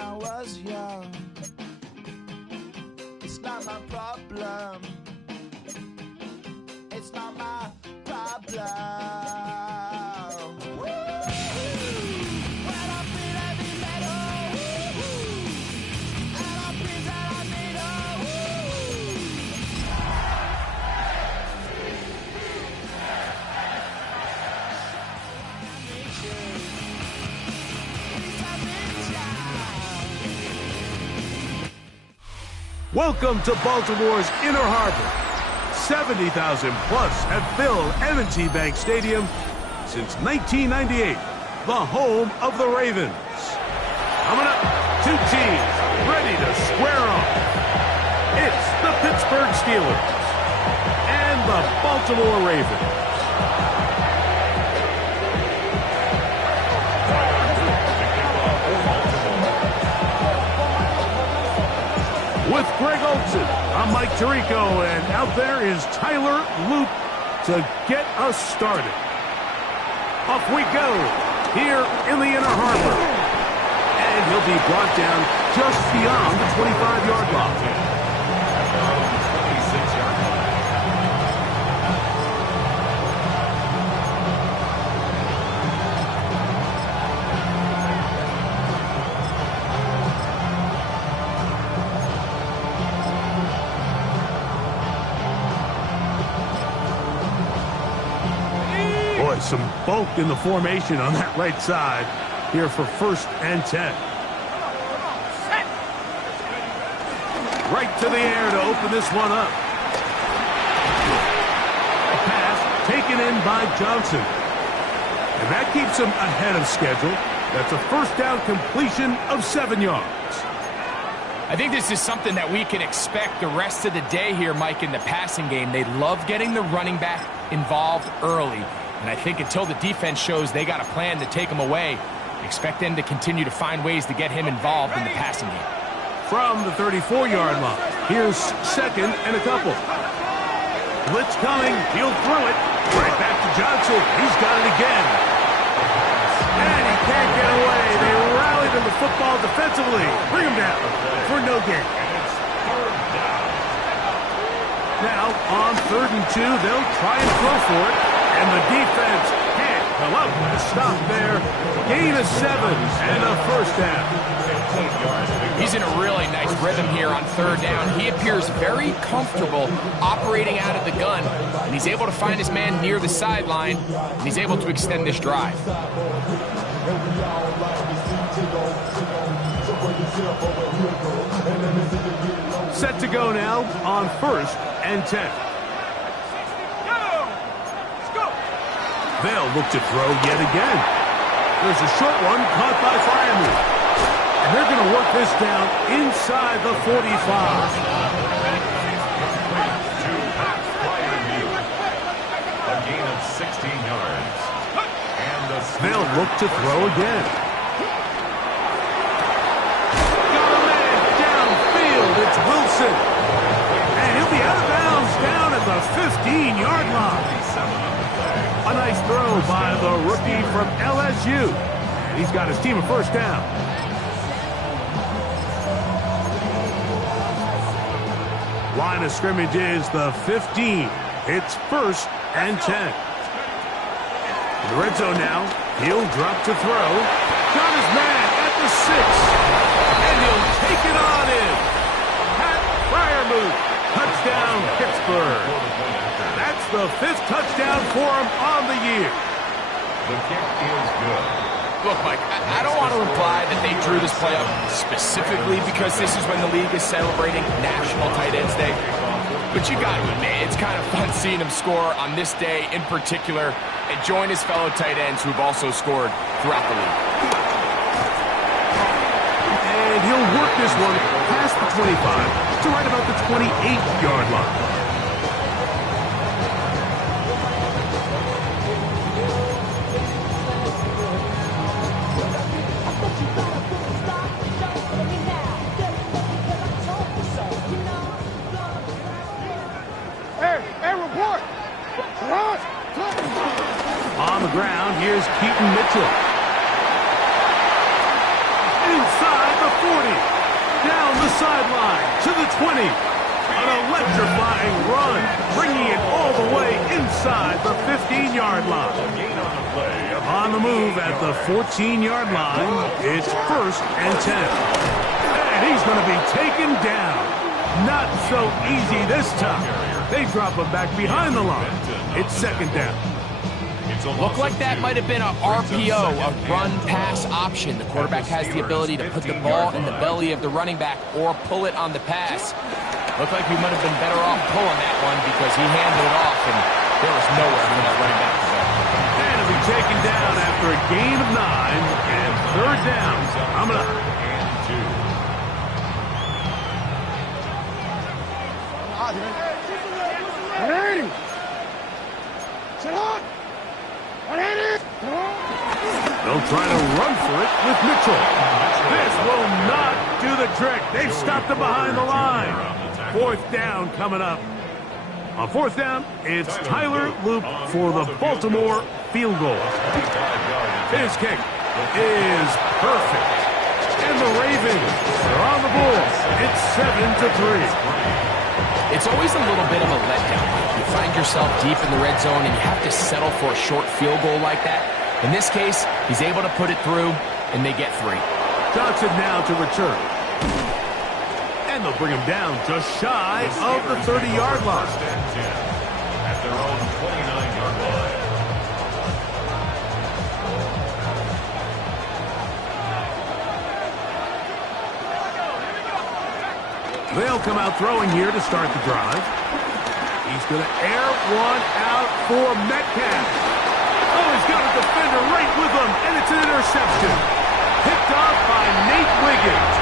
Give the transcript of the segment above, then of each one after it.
I was young. It's not my problem. It's not my problem. Welcome to Baltimore's Inner Harbor. 70,000 plus have filled M&T Bank Stadium since 1998, the home of the Ravens. Coming up, two teams ready to square off. It's the Pittsburgh Steelers and the Baltimore Ravens. With Greg Olson, I'm Mike Tirico, and out there is Tyler Luke to get us started. Off we go here in the Inner Harbor. And he'll be brought down just beyond the 25-yard line. Some bulk in the formation on that right side here for 1st and 10. Right to the air to open this one up. A pass taken in by Johnson. And that keeps him ahead of schedule. That's a 1st down completion of 7 yards. I think this is something that we can expect the rest of the day here, Mike, in the passing game. They love getting the running back involved early. And I think until the defense shows they got a plan to take him away, expect them to continue to find ways to get him involved in the passing game. From the 34-yard line, here's 2nd and a couple. Blitz coming, he'll throw it. Right back to Johnson. He's got it again. And he can't get away. They rallied him to football defensively. Bring him down for no gain. Now, on 3rd and 2, they'll try and throw for it. And the defense can't come up with a stop there. Gain of 7 and a 1st down. He's in a really nice rhythm here on 3rd down. He appears very comfortable operating out of the gun. And he's able to find his man near the sideline. And he's able to extend this drive. Set to go now on 1st and 10. They'll look to throw yet again. There's a short one caught by Firemouth. And they're going to work this down inside the 45. A gain of 16 yards. They'll look to throw again. Got a man downfield. It's Wilson. And he'll be out of bounds down at the 15-yard line. A nice throw by the rookie from LSU. And he's got his team a 1st down. Line of scrimmage is the 15. It's 1st and 10. In the red zone now. He'll drop to throw. Got his man at the 6. And he'll take it on in. Pat Firemouth. Touchdown, Pittsburgh. That's the 5th touchdown for him on the year. The kick is good. Look, Mike, I don't want to imply that they drew this play up specifically because this is when the league is celebrating National Tight Ends Day. But you got to admit, it's kind of fun seeing him score on this day in particular and join his fellow tight ends who've also scored throughout the league. And he'll work this one past the 25 to right about the 28-yard line. On the ground, here's Keaton Mitchell. Inside the 40. sideline to the 20. An electrifying run, bringing it all the way inside the 15-yard line. On the move at the 14-yard line, it's 1st and 10. And he's going to be taken down. Not so easy this time. They drop him back behind the line. It's 2nd down. Looked like that might have been a RPO, a run-pass option. The quarterback has the ability to put the ball in the belly of the running back or pull it on the pass. Looked like we might have been better off pulling that one because he handed it off, and there was nowhere for that running back to go. And he'll be taken down after a gain of 9, and 3rd down coming up. They'll try to run for it with Mitchell. This will not do the trick. They've stopped him behind the line. 4th down coming up. On 4th down, it's Tyler Loop for the Baltimore field goal. His kick is perfect. And the Ravens are on the board. It's 7-3. It's always a little bit of a letdown. You find yourself deep in the red zone and you have to settle for a short field goal like that. In this case, he's able to put it through, and they get 3. Johnson now to return. And they'll bring him down just shy of the 30-yard line. At their own 29-yard line. They'll come out throwing here to start the drive. He's going to air one out for Metcalf. Oh, he's got a defender right with him, and it's an interception. Picked off by Nate Wiggins.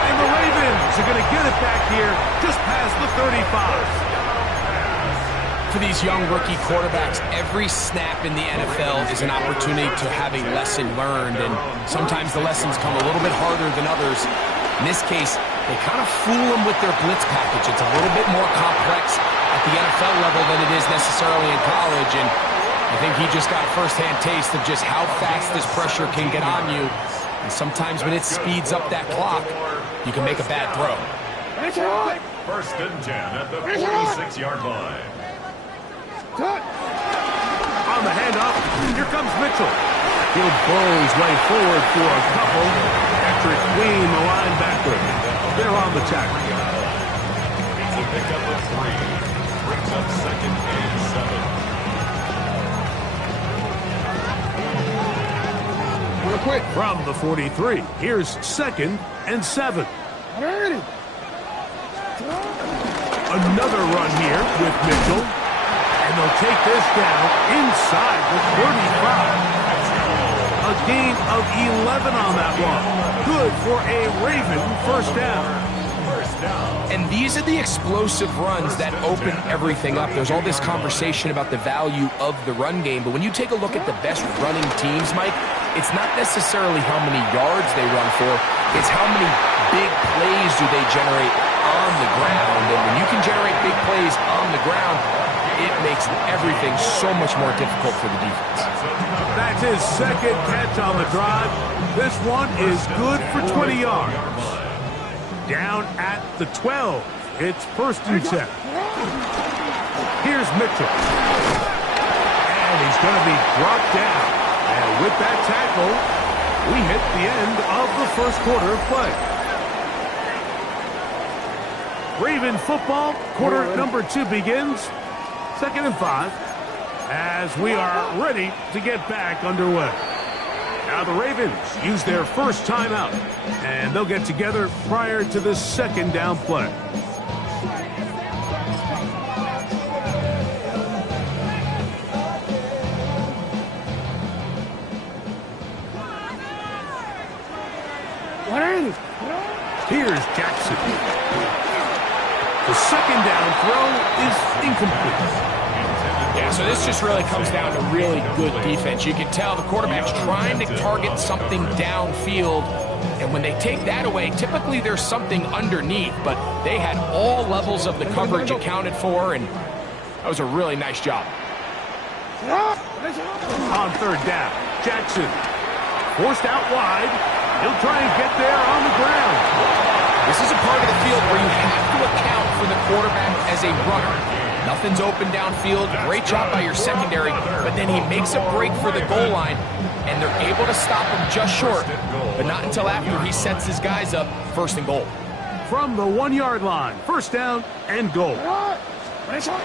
And the Ravens are going to get it back here just past the 35. For these young rookie quarterbacks, every snap in the NFL is an opportunity to have a lesson learned, and sometimes the lessons come a little bit harder than others. In this case, they kind of fool them with their blitz package. It's a little bit more complex at the NFL level than it is necessarily in college, and I think he just got a first-hand taste of just how fast this pressure can get on you. And sometimes when it speeds up that clock, you can make a bad throw. 1st and 10 at the 46-yard line. On the handoff, here comes Mitchell. He'll blow his way forward for a couple. Patrick Queen, the linebacker. They're on the tackle. It's a pickup of 3. Brings up 2nd and 7. Real quick. From the 43, here's 2nd and 7. Another run here with Mitchell. And they'll take this down inside the 35. A gain of 11 on that one. Good for a Raven 1st down. And these are the explosive runs that open everything up. There's all this conversation about the value of the run game, but when you take a look at the best running teams, Mike, it's not necessarily how many yards they run for, it's how many big plays do they generate on the ground. And when you can generate big plays on the ground, it makes everything so much more difficult for the defense. That's his 2nd catch on the drive. This one is good for 20 yards. Down at the 12. It's 1st and 10. Here's Mitchell. And he's going to be brought down. And with that tackle, we hit the end of the 1st quarter of play. Raven football, quarter number 2 begins. 2nd and 5. As we are ready to get back underway. Now the Ravens use their first timeout, and they'll get together prior to the 2nd down play. Here's Jackson. The 2nd down throw is incomplete. Yeah, so this just really comes down to really good defense. You can tell the quarterback's trying to target something downfield, and when they take that away, typically there's something underneath, but they had all levels of the coverage accounted for, and that was a really nice job. On 3rd down, Jackson forced out wide. He'll try and get there on the ground. This is a part of the field where you have to account for the quarterback as a runner. Nothing's open downfield. Great job by your secondary, but then he makes a break for the goal line, and they're able to stop him just short, but not until after he sets his guys up 1st and goal. From the 1-yard line, 1st down and goal. Mitchell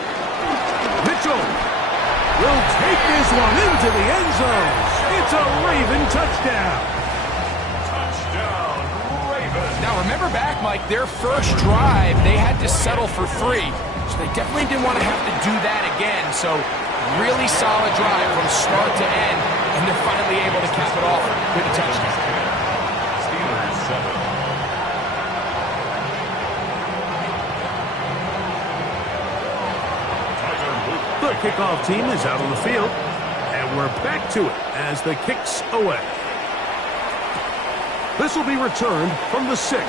will take this one into the end zone. It's a Raven touchdown. Touchdown, Ravens. Now remember back, Mike, their first drive, they had to settle for 3. So they definitely didn't want to have to do that again. So really solid drive from start to end, and they're finally able to cap it off with a touchdown. Steelers 7. The kickoff team is out on the field, and we're back to it as the kick's away. This will be returned from the 6.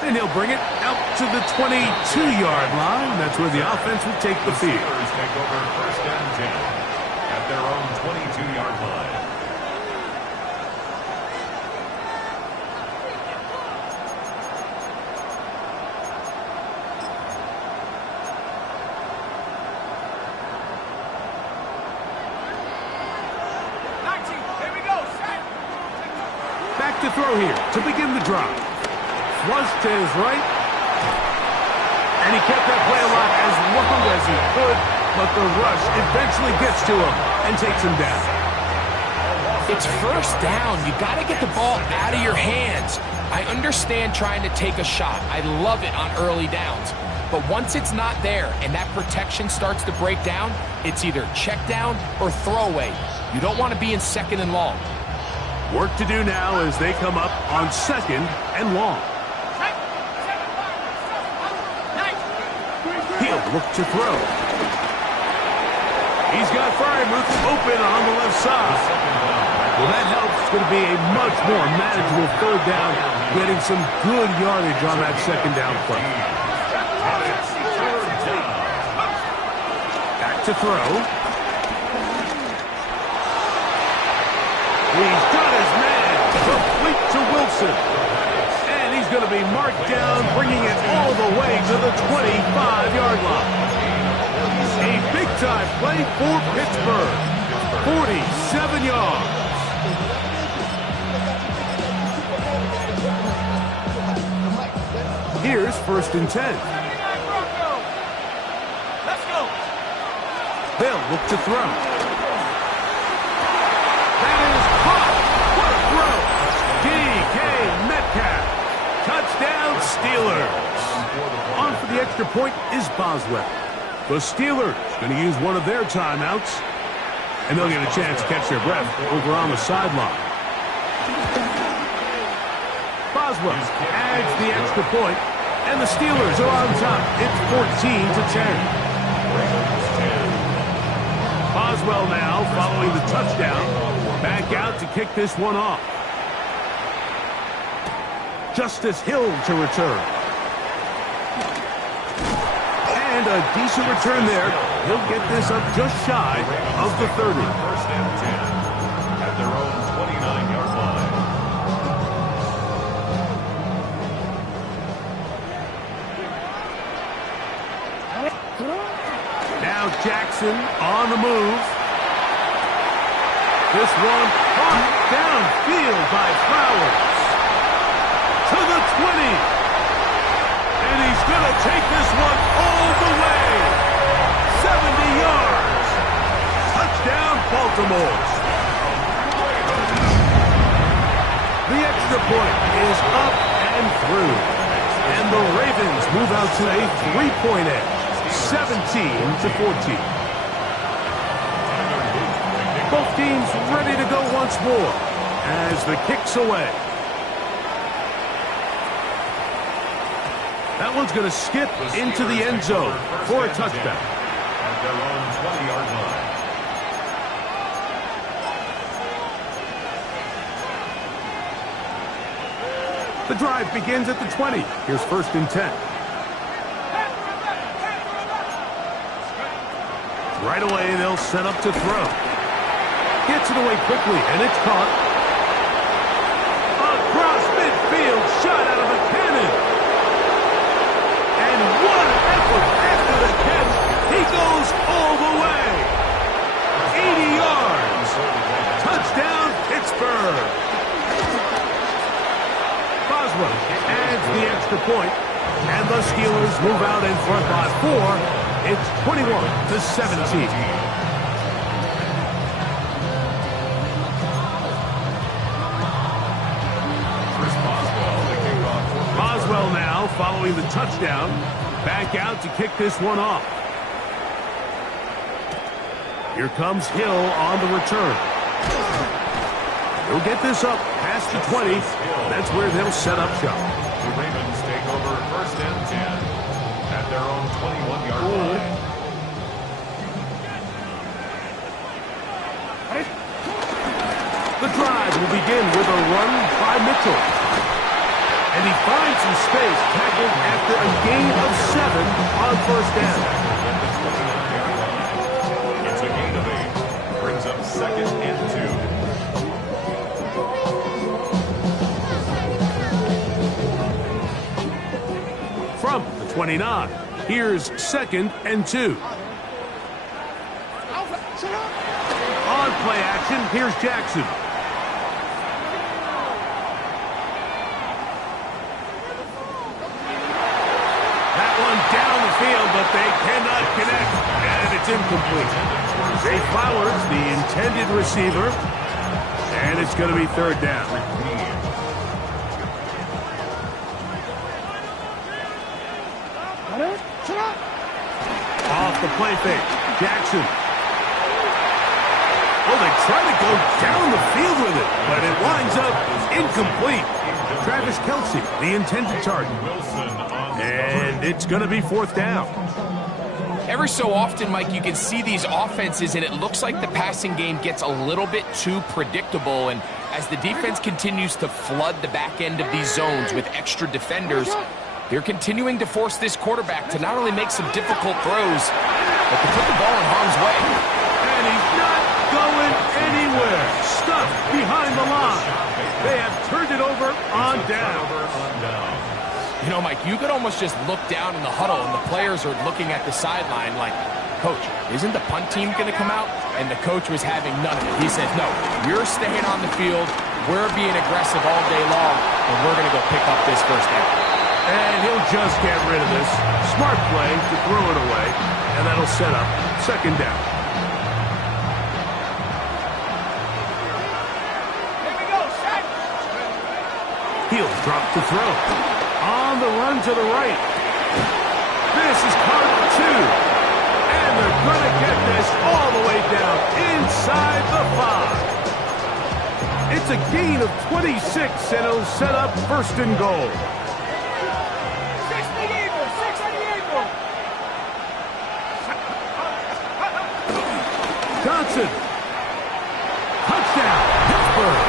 And he'll bring it out to the 22-yard line. That's where the offense will take the field. Steelers take over 1st and 10 at their own 22-yard line. Back to throw here to begin the drive. Flushed to his right. And he kept that play alive as long as he could, but the rush eventually gets to him and takes him down. It's 1st down. You got to get the ball out of your hands. I understand trying to take a shot. I love it on early downs. But once it's not there and that protection starts to break down, it's either check down or throwaway. You don't want to be in 2nd and long. Work to do now as they come up on 2nd and long. He'll look to throw. He's got Fryermuth open on the left side. Well, that helps. It's going to be a much more manageable 3rd down, getting some good yardage on that 2nd down play. Back to throw. He's got his man. Complete to Wilson. And he's going to be marked down, bringing it all the way to the 25-yard line. A big-time play for Pittsburgh. 47 yards. Here's 1st and 10. Let's go. They'll look to throw. That is caught. What a throw. DK Metcalf. Touchdown, Steelers. On for the extra point is Boswell. The Steelers going to use one of their timeouts, and they'll get a chance to catch their breath over on the sideline. Boswell adds the extra point, and the Steelers are on top. It's 14-10. Boswell now, following the touchdown, back out to kick this one off. Justice Hill to return. And a decent return there. He'll get this up just shy of the 30. 1st and 10 at their own 29-yard line. Now Jackson on the move. This one caught downfield by Flowers. To the 20. And he's going to take this one all the way. 70 yards. Touchdown, Baltimore. The extra point is up and through. And the Ravens move out to a 3-point edge. 17-14. Both teams ready to go once more as the kick's away. That one's going to skip into the end zone for a touchdown. At their own 20-yard line. The drive begins at the 20. Here's 1st and 10. Right away, they'll set up to throw. Gets it away quickly, and it's caught. Across midfield extra point, and the Steelers move out in front by 4. It's 21-17. Boswell now following the touchdown. Back out to kick this one off. Here comes Hill on the return. He'll get this up past the 20. That's where they'll set up shop. The Ravens take over 1st and 10 at their own 21-yard line. The drive will begin with a run by Mitchell. And he finds some space, tackled after a gain of 7 on 1st down. It's a gain of 8. Brings up 2nd and 2. From the 29, here's 2nd and 2. On play action, here's Jackson. That one down the field, but they cannot connect, and it's incomplete. They fouled the intended receiver, and it's going to be 3rd down. Off the play fake, Jackson. Oh, they try to go down the field with it, but it winds up incomplete. Travis Kelce, the intended target. And it's going to be 4th down. Every so often, Mike, you can see these offenses, and it looks like the passing game gets a little bit too predictable. And as the defense continues to flood the back end of these zones with extra defenders, they're continuing to force this quarterback to not only make some difficult throws, but to put the ball in harm's way. And he's not going anywhere. Stuck behind the line. They have turned it over on down. You know, Mike, you could almost just look down in the huddle, and the players are looking at the sideline like, Coach, isn't the punt team going to come out? And the coach was having none of it. He says, no, you're staying on the field. We're being aggressive all day long, and we're going to go pick up this 1st down. And he'll just get rid of this. Smart play to throw it away, and that'll set up 2nd down. He'll drop to throw. On the run to the right. This is caught 2. And they're going to get this all the way down inside the 5. It's a gain of 26, and it'll set up 1st and goal. Johnson. Touchdown, Pittsburgh.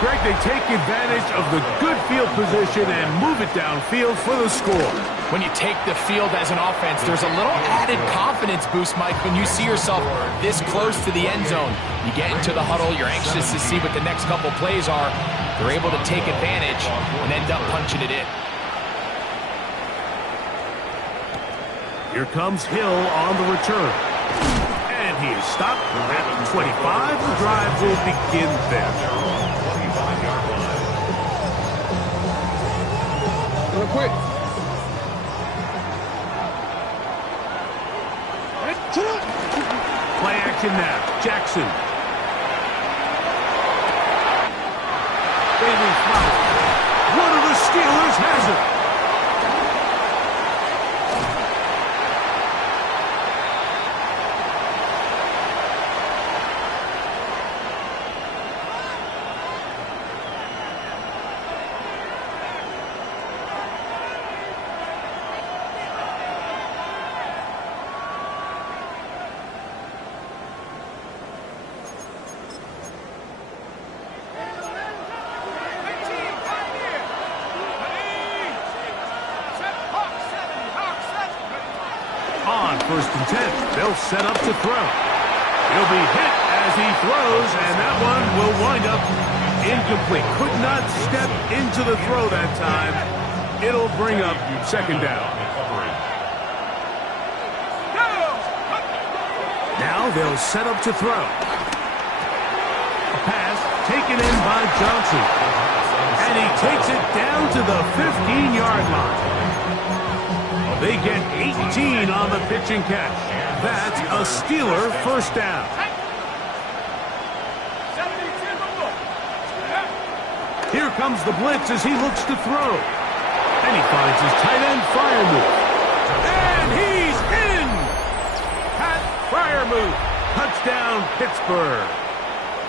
Greg, they take advantage of the good field position and move it downfield for the score. When you take the field as an offense, there's a little added confidence boost, Mike, when you see yourself this close to the end zone. You get into the huddle, you're anxious to see what the next couple plays are. They're able to take advantage and end up punching it in. Here comes Hill on the return. And he is stopped at 25. The drive will begin there. Real quick. Play action now. Jackson. Bailey Flowers. One of the Steelers has it. On 1st and 10, they'll set up to throw. He'll be hit as he throws, and that one will wind up incomplete. Could not step into the throw that time. It'll bring up 2nd down. Now they'll set up to throw. A pass taken in by Johnson. And he takes it down to the 15-yard line. They get 18 on the pitch and catch. That's a Steeler first down. Here comes the blitz as he looks to throw. And he finds his tight end Freiermuth. And he's in! Pat Freiermuth. Touchdown, Pittsburgh.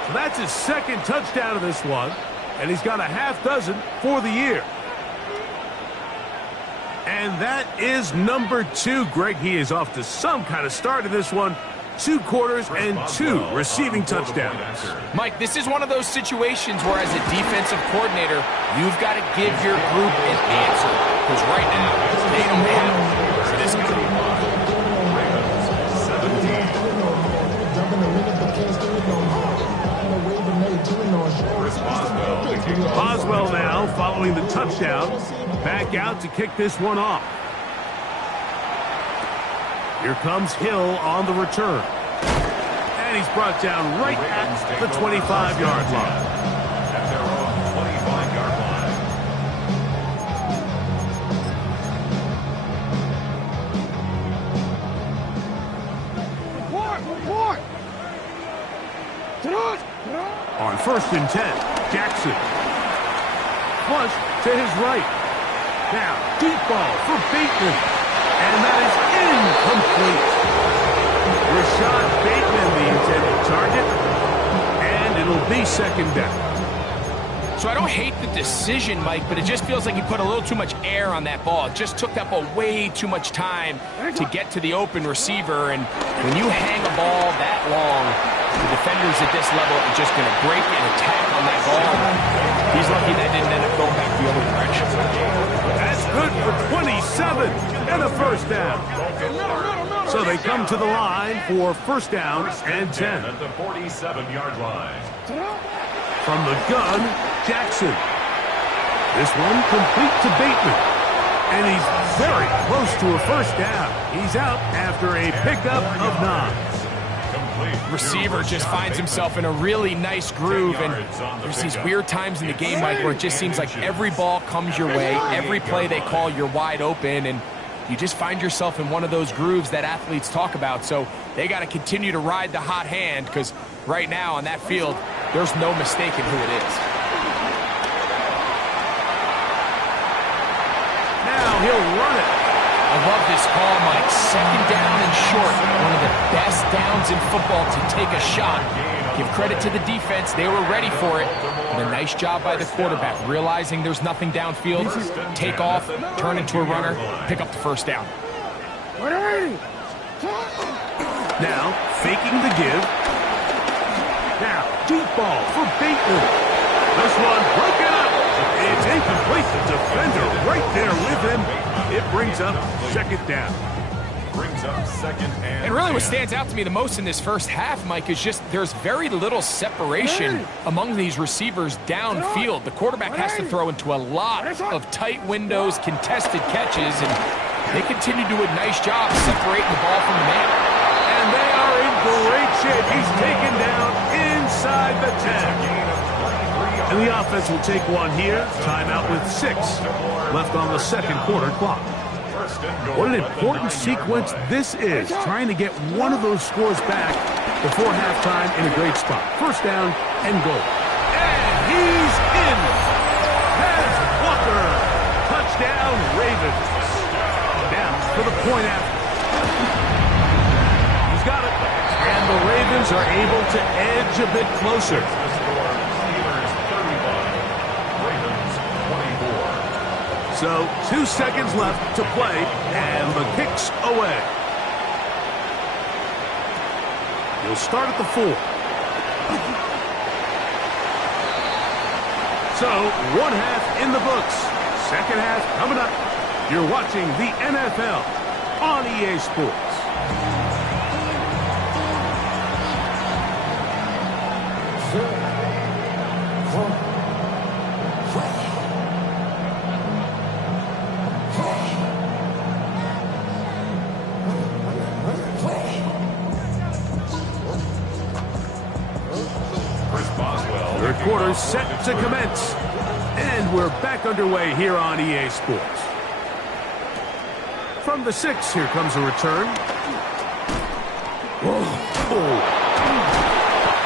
So that's his second touchdown of this one. And he's got a half dozen for the year. And that is number 2. Greg, he is off to some kind of start in this one. 2 quarters and 2 receiving touchdowns. Mike, this is one of those situations where as a defensive coordinator, you've got to give your group an answer. Because right now, they don't have it for this guy. Boswell now following the touchdown. Back out to kick this one off. Here comes Hill on the return. And he's brought down right at the 25-yard line. At their own 25-yard line. On 1st and 10, Jackson. Flush to his right. Now, deep ball for Bateman. And that is incomplete. Rashad Bateman, the intended target. And it'll be second down. So I don't hate the decision, Mike, but it just feels like he put a little too much air on that ball. It just took that ball way too much time to get to the open receiver. And when you hang a ball that long, the defenders at this level are just going to break and attack on that ball. He's lucky that didn't end up going back the other direction. That's good for 27 and a first down. So they come to the line for first down and 10. At the 47-yard line. From the gun, Jackson. This one complete to Bateman. And he's very close to a first down. He's out after a pickup of 9. Receiver just finds himself in a really nice groove, and there's these weird times in the game, Mike, where it just seems like every ball comes your way, every play they call, you're wide open, and you just find yourself in one of those grooves that athletes talk about. So they got to continue to ride the hot hand, because right now on that field, there's no mistaking who it is. Now he'll run it. I love this call, Mike. Second down and short. One of the best downs in football to take a shot. Give credit to the defense. They were ready for it. And a nice job by the quarterback, realizing there's nothing downfield. Take off, turn into a runner, pick up the first down. Now, faking the give. Now, deep ball for Bateman. This one broken up. It's incomplete. The defender right there with him. It brings up second down. And really what stands out to me the most in this first half, Mike, is just there's very little separation among these receivers downfield. The quarterback has to throw into a lot of tight windows, contested catches, and they continue to do a nice job separating the ball from the man. And they are in great shape. He's taken down inside the 10. And the offense will take one here. Timeout with 6 left on the second quarter clock. What an important sequence this is, trying to get one of those scores back before halftime in a great spot. First down and goal. And he's in. Has Walker. Touchdown, Ravens. Now for the point after. He's got it. And the Ravens are able to edge a bit closer. So 2 seconds left to play, and the kick's away. He'll start at the 4. So 1 half in the books. Second half coming up. You're watching the NFL on EA Sports. Third quarter set to commence. And And we're back underway here on EA Sports. From the 6, here comes a return. Oh.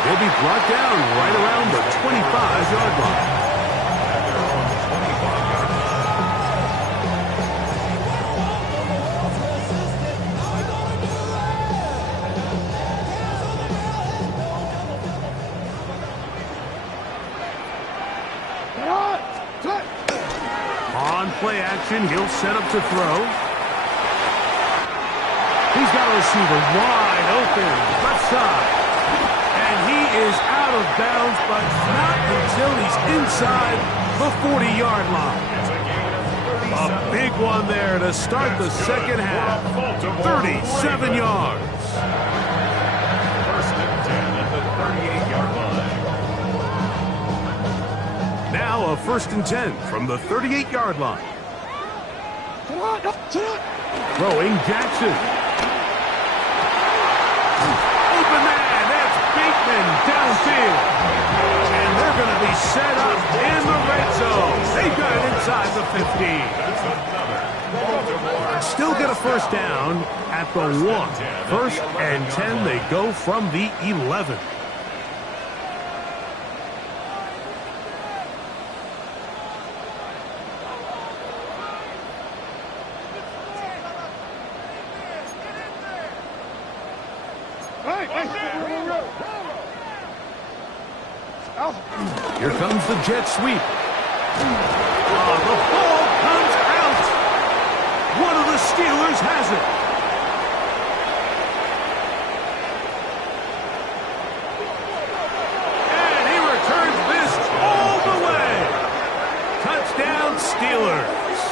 They'll be brought down right around the 25-yard line. On play action, he'll set up to throw. He's got a receiver wide open, left side. And he is out of bounds, but not until he's inside the 40-yard line. A big one there to start the second half. 37 yards. First and 10 at the 38-yard line. Now a 1st and 10 from the 38-yard line. Throwing Jackson. Open man, that's Bateman downfield. And they're going to be set up in the red zone. They got it inside the 15. Still get a first down at the 1. 1st and 10, they go from the 11. Here comes the jet sweep. The ball comes out. One of the Steelers has it. And he returns this all the way. Touchdown, Steelers.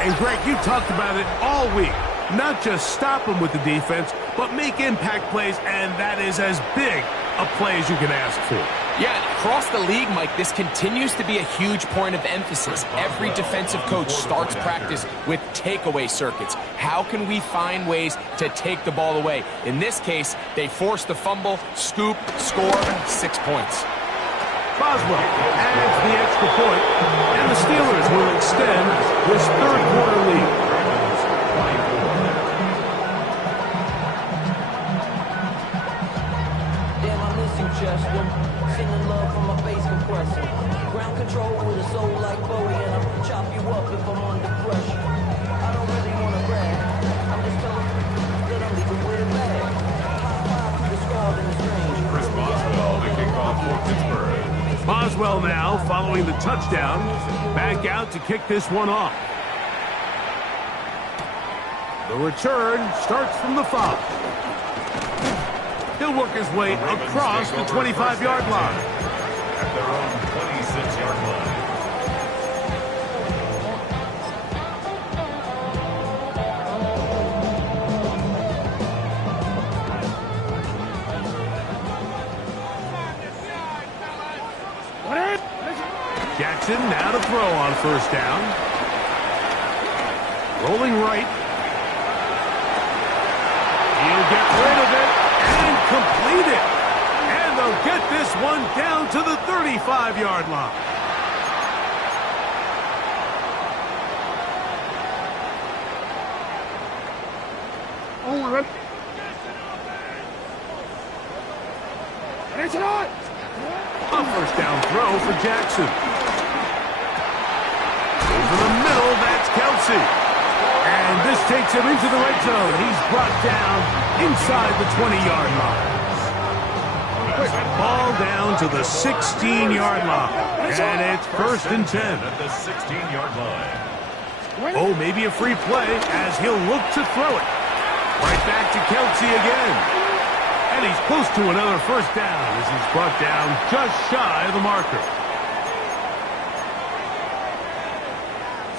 And Greg, you talked about it all week. Not just stop them with the defense, but make impact plays, and that is as big a play as you can ask for. Yeah, across the league, Mike, this continues to be a huge point of emphasis. Every defensive coach starts practice with takeaway circuits. How can we find ways to take the ball away? In this case, they force the fumble, scoop, score, 6 points. Boswell adds the extra point, and the Steelers will extend this third-quarter lead. Sending love from my bass compressor. Ground control with a soul like Bowie, and I'll chop you up if I'm under pressure. I don't really want to brag. I'm just telling you that I'm leaving with a bag. High five to the squad in this range. Chris Boswell, the kickoff for Pittsburgh. Boswell now, following the touchdown, back out to kick this one off. The return starts from the 5. He'll work his way across the 25-yard line. At their own 26-yard line. Jackson now to throw on first down. Rolling right. He'll get rid of it. And complete it. And they'll get this one down to the 35-yard line. A first down throw for Jackson. Over the middle, that's Kelsey. And this takes him into the red zone. He's brought down inside the 20-yard line. Ball down to the 16-yard line. And it's 1st and 10. At the 16-yard line. Oh, maybe a free play as he'll look to throw it. Right back to Kelsey again. And he's close to another first down as he's brought down just shy of the marker.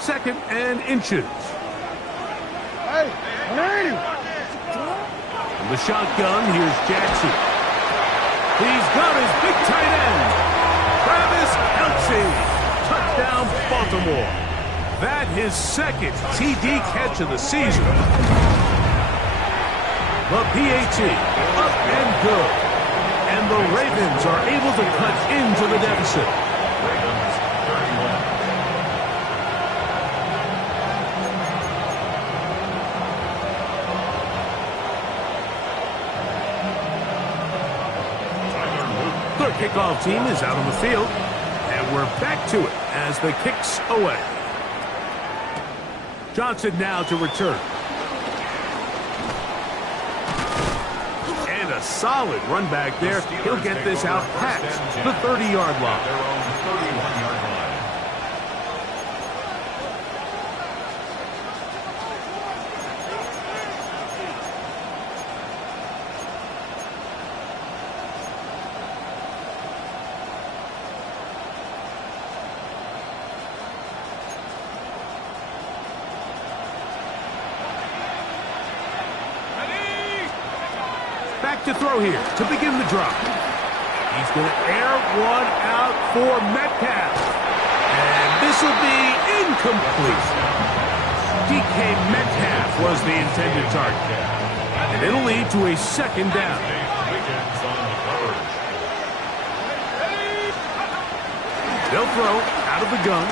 2nd and inches. From the shotgun, here's Jackson. He's got his big tight end, Travis Kelce. Touchdown, Baltimore. That his 2nd TD catch of the season. The PAT, up and good. And And the Ravens are able to cut into the deficit. Ravens 31. Their kickoff team is out on the field, and we're back to it as the kick's away. Johnson now to return. And a solid run back there. He'll get this out past the 30-yard line. Their own 31-yard line. Back to throw here to begin the drive. He's going to air one out for Metcalf. And this will be incomplete. DK Metcalf was the intended target. And it'll lead to a second down. Wiggins on the coverage. They'll throw out of the gun.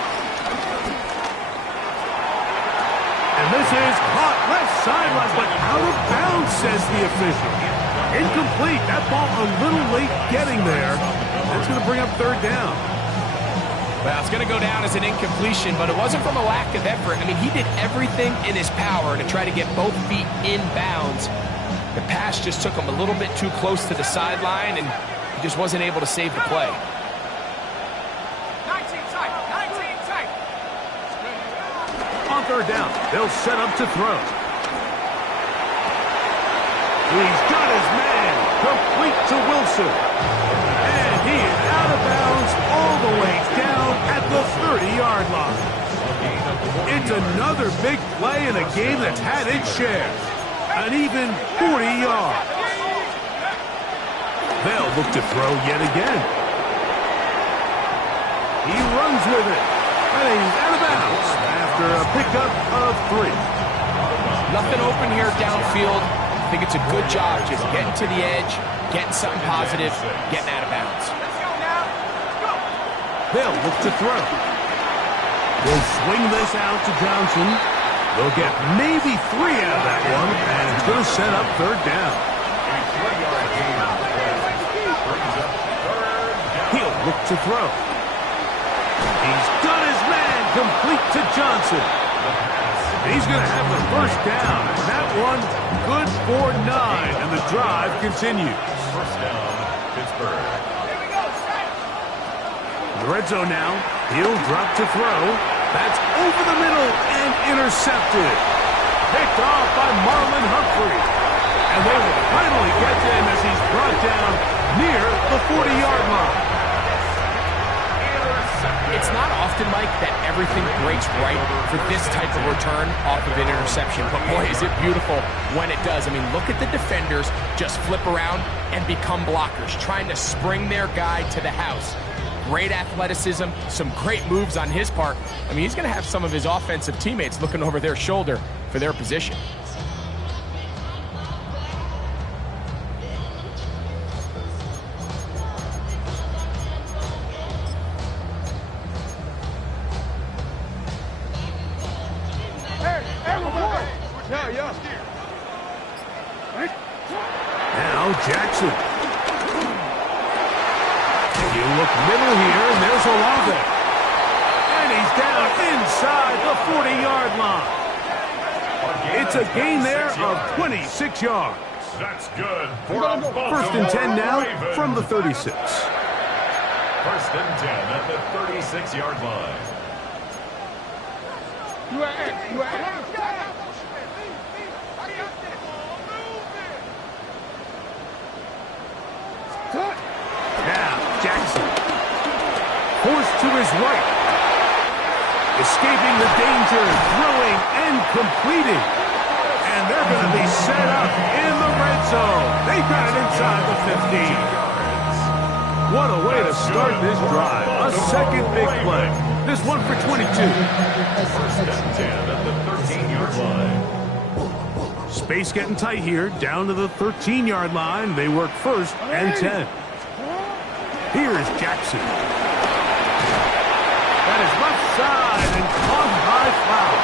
And this is caught left sideline, but out of bounds, says the official. Incomplete. That ball a little late getting there. That's going to bring up third down. Well, it's going to go down as an incompletion, but it wasn't from a lack of effort. I mean, he did everything in his power to try to get both feet in bounds. The pass just took him a little bit too close to the sideline, and he just wasn't able to save the play. 19 tight. On third down, they'll set up to throw. He's got his man complete to Wilson. And he is out of bounds all the way down at the 30-yard line. It's another big play in a game that's had its share. An even 40 yards. They'll look to throw yet again. He runs with it. And he's out of bounds after a pickup of 3. Nothing open here downfield. I think it's a good job just getting to the edge, getting something positive, getting out of bounds. They'll look to throw. They'll swing this out to Johnson. They'll get maybe 3 out of that one, and it's going to set up third down. He'll look to throw. He's got his man complete to Johnson. He's going to have the first down. That one good for 9, and the drive continues. First down, Pittsburgh. The red zone now. He'll drop to throw. That's over the middle and intercepted. Picked off by Marlon Humphrey. And they will finally get to him as he's brought down near the 40-yard line. It's not often, Mike, that everything breaks right for this type of return off of an interception. But, boy, is it beautiful when it does. I mean, look at the defenders just flip around and become blockers, trying to spring their guy to the house. Great athleticism, some great moves on his part. I mean, he's going to have some of his offensive teammates looking over their shoulder for their position. Now Jackson. You look middle here, and there's Olave. And he's down inside the 40-yard line. It's a gain there of 26 yards. That's good for a First and 10 now Ravens. from the 36. First and 10 at the 36-yard line. Now Jackson. Forced to his right. Escaping the danger, throwing and completing. And they're going to be set up in the red zone. They got it inside the 15. What a way to start this drive. A second big play. This one for 22. First and 10 at the 13-yard line. Space getting tight here. Down to the 13-yard line. They work first and 10. Here's Jackson. That is left side and caught by Flower.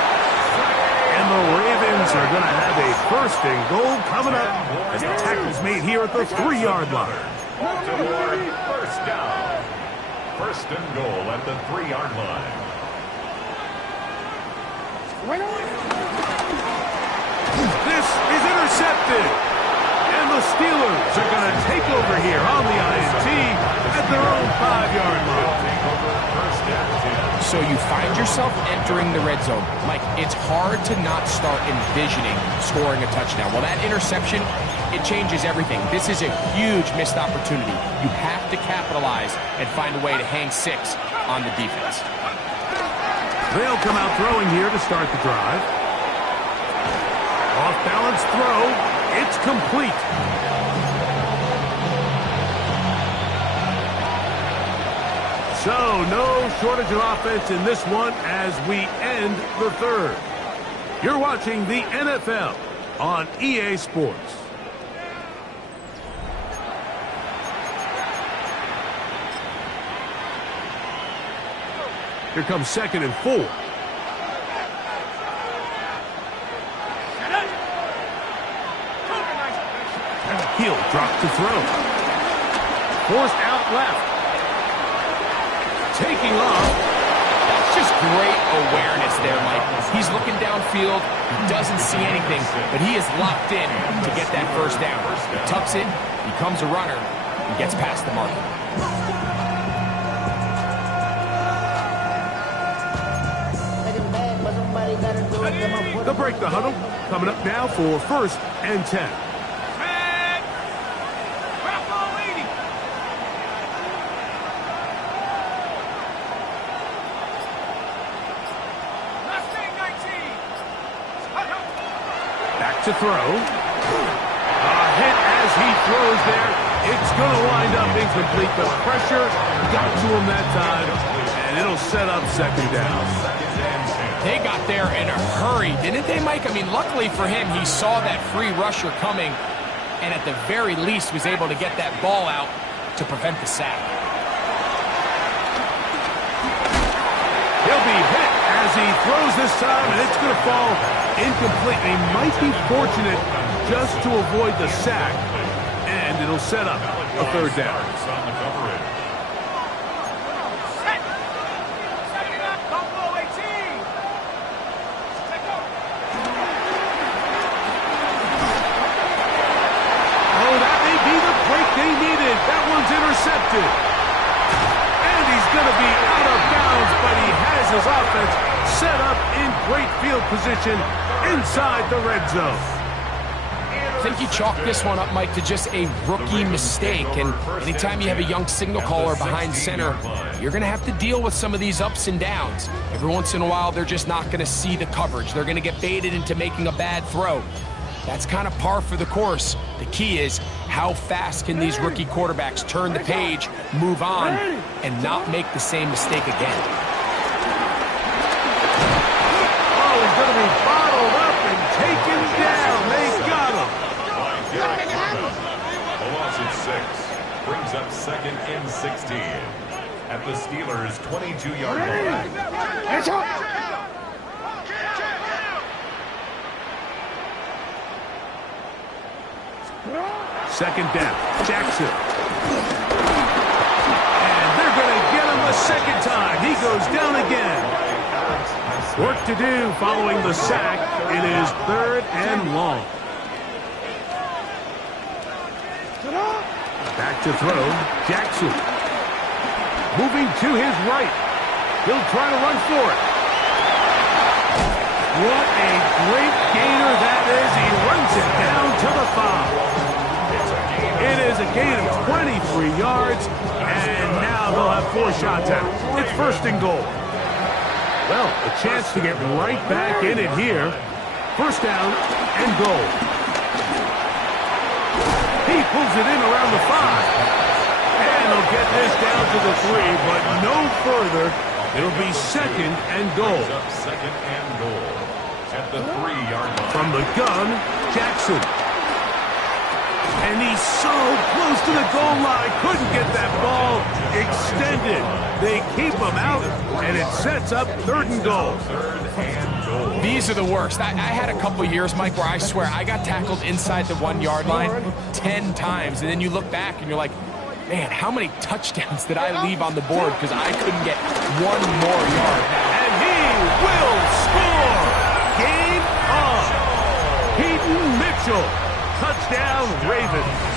And the Ravens are going to have a first and goal coming up as the tackle's made here at the 3-yard line. Baltimore, first down. First and goal at the 3-yard line. This is intercepted. And the Steelers are going to take over here on the INT at their own 5-yard line. So you find yourself entering the red zone. Mike, it's hard to not start envisioning scoring a touchdown. Well, that interception, it changes everything. This is a huge missed opportunity. You have to capitalize and find a way to hang 6 on the defense. They'll come out throwing here to start the drive. Off-balance throw. It's complete. So, no shortage of offense in this one as we end the third. You're watching the NFL on EA Sports. Here comes 2nd and 4. Heel drop to throw. Forced out left. Taking off. That's just great awareness there, Mike. He's looking downfield. He doesn't see anything, but he is locked in to get that first down. He tucks it, becomes a runner, and gets past the mark. They'll break the huddle. Coming up now for 1st and 10. To throw. A hit as he throws there. It's going to wind up incomplete. The pressure got to him that time, and it'll set up 2nd down. They got there in a hurry, didn't they, Mike? I mean, luckily for him, he saw that free rusher coming, and at the very least was able to get that ball out to prevent the sack. He'll be hit as he throws this time, and it's going to fall incomplete. He might be fortunate just to avoid the sack, and it'll set up a 3rd down. Oh, that may be the break they needed. That one's intercepted. And he's going to be out of bounds, but he has his offense set up in great field position inside the red zone. I think you chalk this one up, Mike, to just a rookie mistake. And anytime you have a young signal caller behind center, you're going to have to deal with some of these ups and downs. Every once in a while, they're just not going to see the coverage. They're going to get baited into making a bad throw. That's kind of par for the course. The key is how fast can these rookie quarterbacks turn the page, move on, and not make the same mistake again. Oh, he's going to be bottled up and taken down. They got him. A loss of 6 brings up 2nd and 16 at the Steelers' 22-yard line. Second down, Jackson. And they're going to get him a 2nd time. He goes down again. Work to do following the sack. It is 3rd and long. Back to throw, Jackson. Moving to his right. He'll try to run for it. What a great gainer that is. He runs it down to the 5. It is a gain of 23 yards, and now they'll have 4 shots at it. It's 1st and goal. Well, a chance to get right back in it here. 1st down and goal. He pulls it in around the 5. And they'll get this down to the 3, but no further. It'll be 2nd and goal. 2nd and goal at the 3-yard line. From the gun, Jackson. And he's so close to the goal line. Couldn't get that ball extended. They keep him out, and it sets up 3rd and goal. These are the worst. I had a couple years, Mike, where I swear I got tackled inside the 1-yard line 10 times, and then you look back and you're like, man, how many touchdowns did I leave on the board because I couldn't get one more yard? And he will score! Game on! Peyton Mitchell, touchdown Ravens.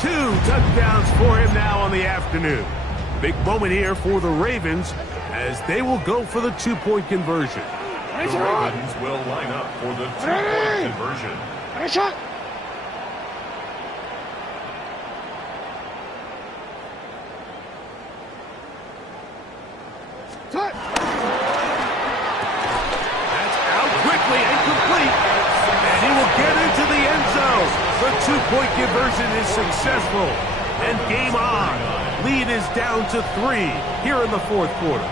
2 touchdowns for him now on the afternoon. Big moment here for the Ravens as they will go for the 2-point conversion. The Ravens will line up for the 2-point conversion. That's out quickly and complete. And he will get into the end zone. The 2-point conversion is successful. And game on. Lead is down to 3 here in the 4th quarter.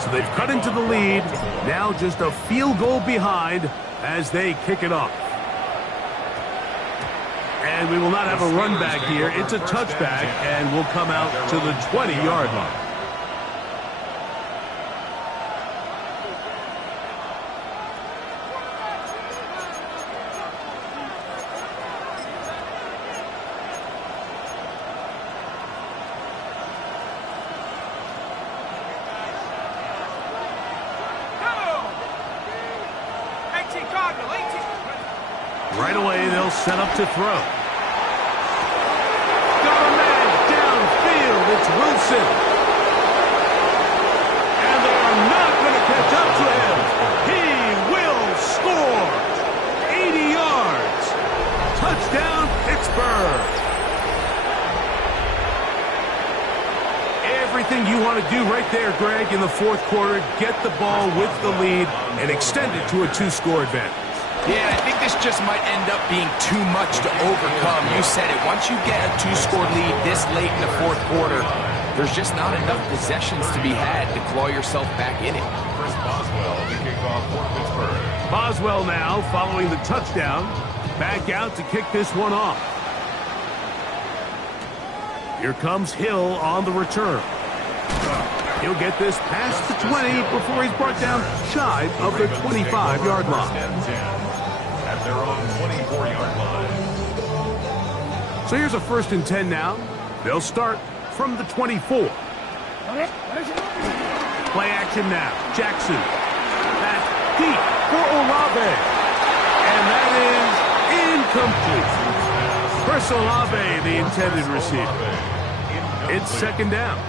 So they've cut into the lead. Now just a field goal behind as they kick it off. And we will not have a run back here. It's a touchback, and we'll come out to the 20-yard line. Right away, they'll set up to throw. Got a man downfield. It's Wilson. And they are not going to catch up to him. He will score. 80 yards. Touchdown, Pittsburgh. Everything you want to do right there, Greg, in the 4th quarter. Get the ball with the lead and extend it to a 2-score advantage. Yeah, I think this just might end up being too much to overcome. You said it. Once you get a 2-score lead this late in the 4th quarter, there's just not enough possessions to be had to claw yourself back in it. Chris Boswell, the kickoff for Pittsburgh. Boswell now, following the touchdown, back out to kick this one off. Here comes Hill on the return. He'll get this past the 20 before he's brought down shy of the 25-yard line. At their own 24-yard line. So here's a 1st and 10 now. They'll start from the 24. Play action now. Jackson. That's deep for Olave. And that is incomplete. Chris Olave, the intended receiver. It's 2nd down.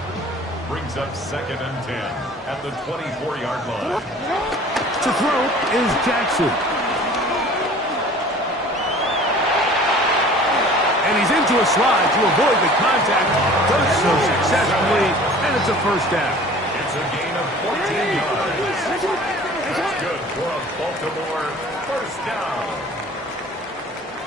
Brings up 2nd and 10 at the 24-yard line. To throw is Jackson. And he's into a slide to avoid the contact. Does so successfully, and it's a 1st down. It's a gain of 14 yards. That's good for a Baltimore 1st down.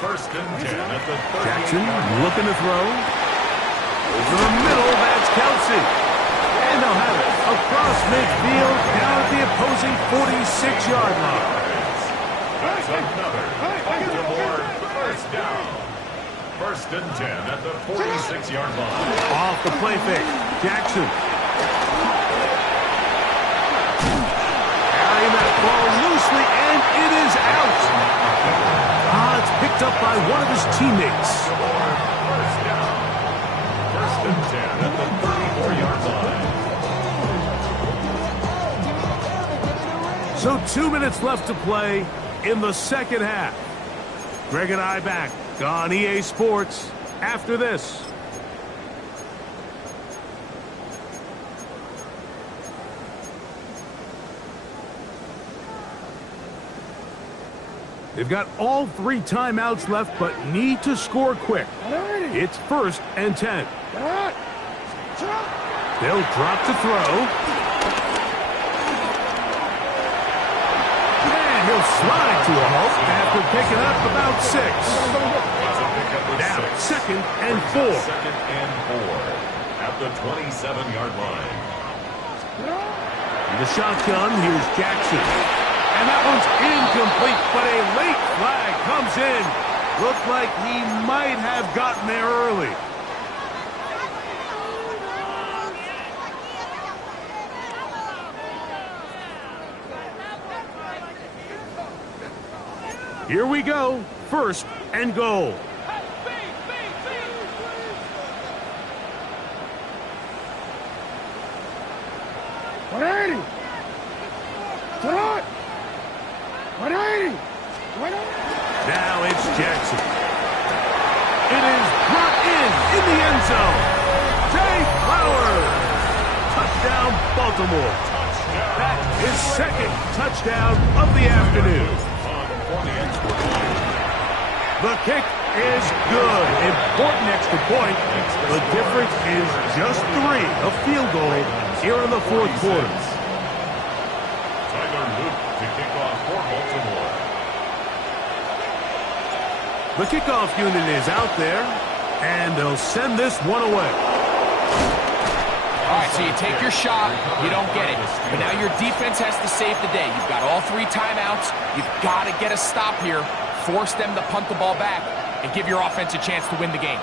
1st and 10 at the 30. Jackson looking to throw. Over the middle, that's Kelsey. And they'll have it across midfield down at the opposing 46-yard line. That's another Baltimore 1st down. 1st and 10 at the 46-yard line. Off the play fake. Jackson. Carrying that ball loosely, and it is out. It's picked up by one of his teammates. 1st down. 1st and 10 at the 34-yard line. So 2 minutes left to play in the 2nd half. Greg and I back on EA Sports after this. They've got all 3 timeouts left, but need to score quick. It's 1st and 10. They'll drop to throw. And he'll slide to a halt after picking up about 6. Now 2nd and 4. 2nd and 4. at the 27-yard line. In the shotgun, here's Jackson. And that one's incomplete, but a late flag comes in. Looked like he might have gotten there early. Here we go. First and goal. 180. 180. Now it's Jackson. It is brought in the end zone. Jay Flowers. Touchdown, Baltimore. That is second touchdown of the afternoon. The kick is good. Important extra point. The difference is just 3. A field goal here in the fourth quarter. Tyler Luke to kick off for Baltimore. The kickoff unit is out there, and they'll send this one away. All right, so you take your shot, you don't get it. But now your defense has to save the day. You've got all 3 timeouts. You've got to get a stop here, force them to punt the ball back, and give your offense a chance to win the game.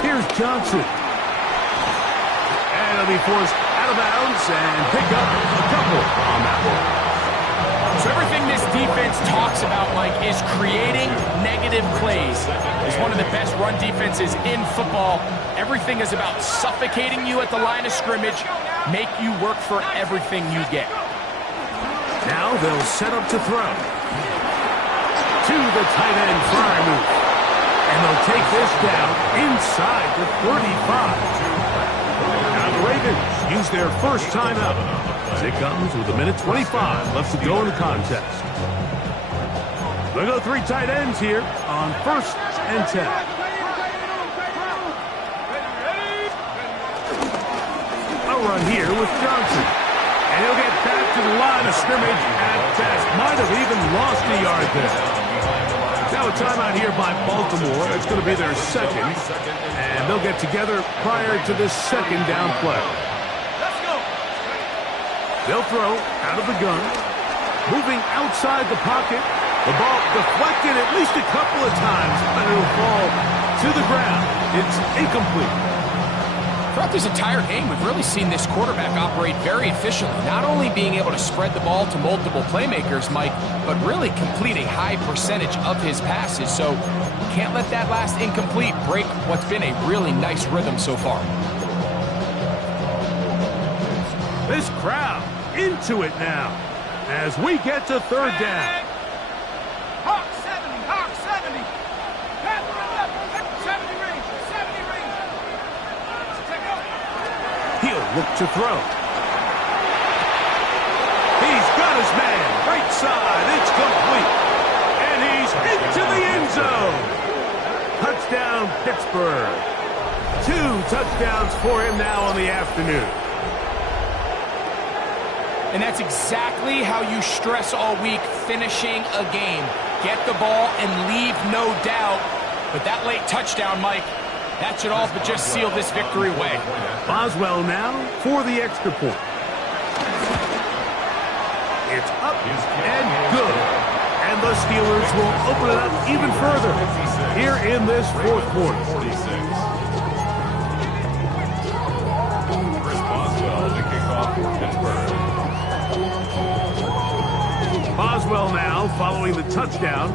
Here's Johnson. And he'll be forced out of bounds and pick up a couple on that one. So everything this defense talks about, Mike, is creating negative plays. It's one of the best run defenses in football. Everything is about suffocating you at the line of scrimmage, make you work for everything you get. Now they'll set up to throw. To the tight end, Fryermuth. And they'll take this down inside the 35. Now the Ravens use their first timeout. As it comes with 1:25 left to go in the contest. They'll go 3 tight ends here on 1st and 10. A run here with Johnson. And he'll get back to the line of scrimmage at best. Might have even lost a yard there. Now a timeout here by Baltimore. It's going to be their second. And they'll get together prior to this second down play. They'll throw out of the gun. Moving outside the pocket. The ball deflected at least a couple of times. But it'll fall to the ground. It's incomplete. Throughout this entire game, we've really seen this quarterback operate very efficiently, not only being able to spread the ball to multiple playmakers, Mike, but really complete a high percentage of his passes. So can't let that last incomplete break what's been a really nice rhythm so far. This crowd into it now as we get to 3rd down. Hawk 70, Hawk 70. 70 range, 70 range. He'll look to throw. He's got his man. Right side. It's complete. And he's into the end zone. Touchdown, Pittsburgh. 2 touchdowns for him now on the afternoon. And that's exactly how you stress all week, finishing a game. Get the ball and leave no doubt. But that late touchdown, Mike, that should all but just seal this victory away. Boswell now for the extra point. It's up and good. And the Steelers will open it up even further here in this 4th quarter. Chris Boswell to kick off for Pittsburgh. Boswell now following the touchdown.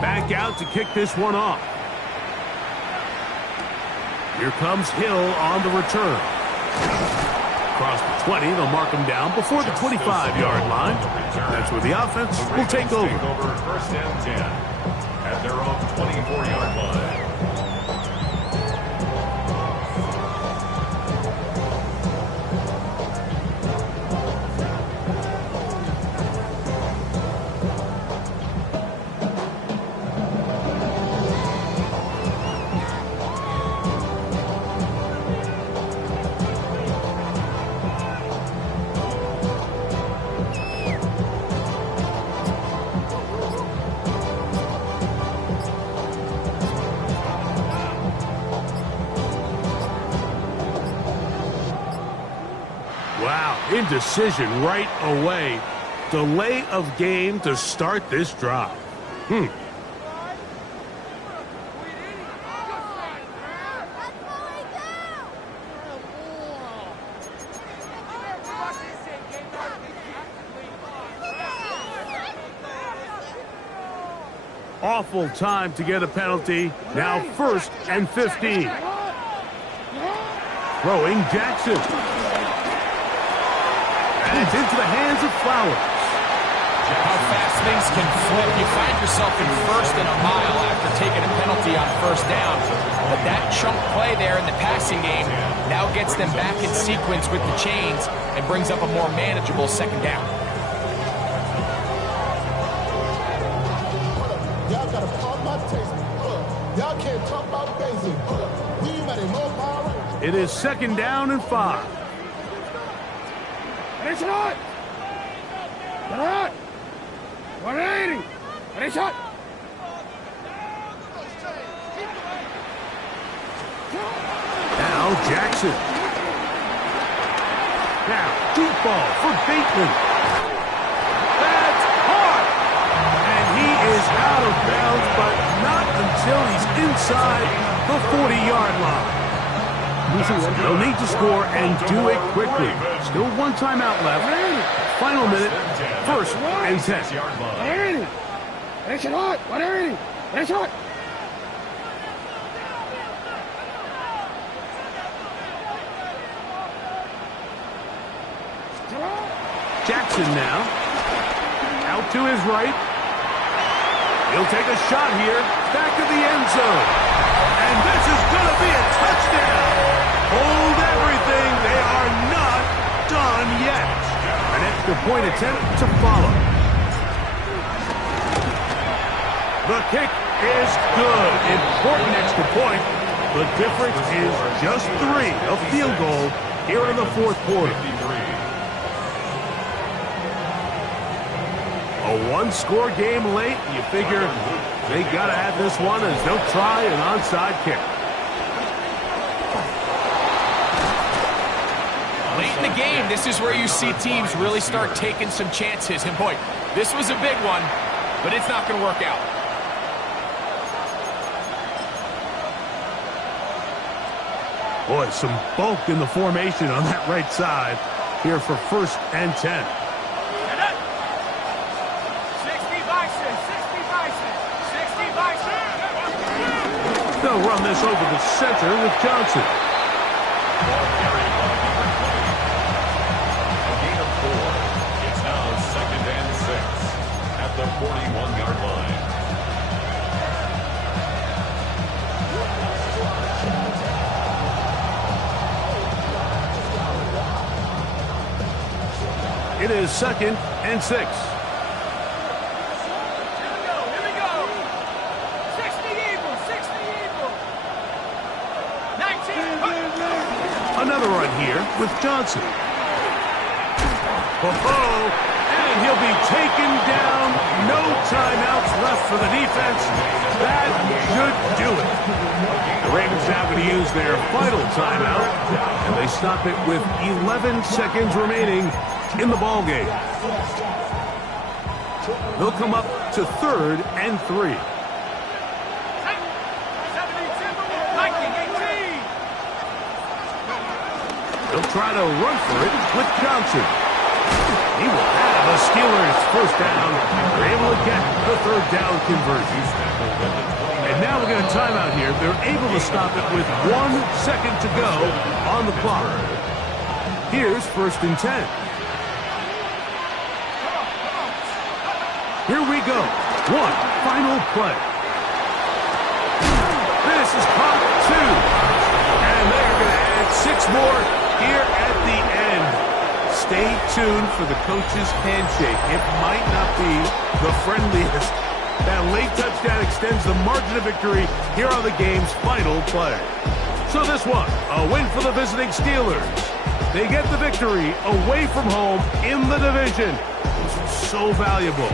Back out to kick this one off. Here comes Hill on the return. Across the 20, they'll mark him down before the 25-yard line. That's where the offense will take over. 1st and 10 at their own 24-yard line. Wow, indecision right away. Delay of game to start this drive. Awful time to get a penalty. Now 1st and 15. Throwing Jackson. And it's into the hands of Flowers. How fast things can flip. You find yourself in 1st and a mile after taking a penalty on 1st down. But that chunk play there in the passing game now gets them back in sequence with the chains and brings up a more manageable 2nd down. Y'all gotta pump my taste. Y'all can't talk about basic. We ready more power. It is 2nd down and 5. Ready, shot! Shot! 180! Ready, shot! Now Jackson. Now deep ball for Bateman. That's hard. And he is out of bounds, but not until he's inside the 40-yard line. They'll need to score and do it quickly. Still 1 timeout left. Final minute, 1st and 10. 180! Ready, shot! 180! Ready, shot! Jackson now. Out to his right. He'll take a shot here. Back to the end zone. And this is going to be a touchdown. Hold everything. They are not done yet. An extra point attempt to follow. The kick is good. Important extra point. The difference is just 3, a field goal here in the 4th quarter. A 1-score game late. You figure they got to have this one as they'll try an onside kick. Late in the game, this is where you see teams really start taking some chances. And boy, this was a big one, but it's not going to work out. Boy, some bulk in the formation on that right side here for 1st and 10. 60 Bison! 60 Bison! 60 Bison! They'll run this over the center with Johnson. A gain of 4. It's now 2nd and 6 at the 41-yard line. It is 2nd and 6. Here we go! 60 Eagles! 60 Eagles! 19! Another run here with Johnson. And he'll be taken down. No timeouts left for the defense. That should do it. The Ravens now going to use their final timeout, and they stop it with 11 seconds remaining in the ball game. They'll come up to 3rd and 3. 72, 1918! They'll try to run for it with Johnson. He will have the Steelers 1st down. They're able to get the 3rd down conversion. And now we're going to timeout here. They're able to stop it with 1 second to go on the clock. Here's 1st and 10. Here we go. 1 final play. This is caught 2. And they're going to add 6 more here at the end. Stay tuned for the coach's handshake. It might not be the friendliest. That late touchdown extends the margin of victory here on the game's final play. So this one, a win for the visiting Steelers. They get the victory away from home in the division. This was so valuable.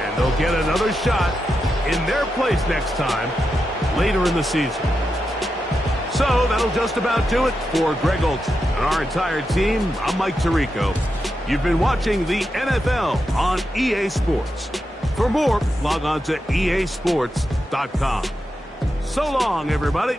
And they'll get another shot in their place next time later in the season. So that'll just about do it for Greg Olson. And our entire team, I'm Mike Tirico. You've been watching the NFL on EA Sports. For more, log on to easports.com. So long, everybody.